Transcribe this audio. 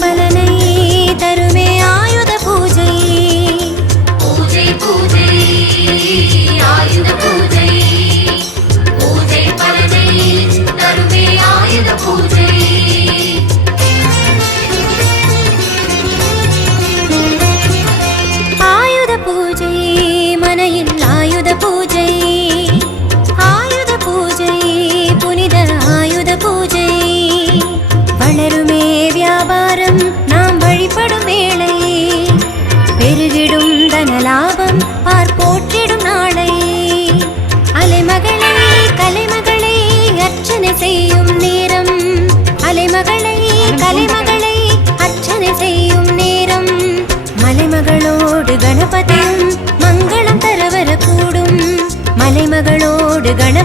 பலனை தருமே ஆயுத பூஜை. பூஜை பூஜை ஆயுத பூஜை, பூஜை பலனை தருமே ஆயுத பூஜை. ஆயுத பூஜை மனையில் ஆயுத பூஜை, ஆயுத பூஜை புனித ஆயுத பூஜை. வளருமே வியாபாரம் நாம் வழிபடும் வேளை, பெருகிடும் தனலாபம் போற்றிடும் நாளை. அலைமகளை கலைமகளை அர்ச்சனை செய்யும் நேரம், அலைமகளை கலைமகளை அர்ச்சனை செய்யும் நேரம். மலைமகளோடு கணபதியும் மங்களம் தரவர கூடும், மலைமகளோடு கணபதி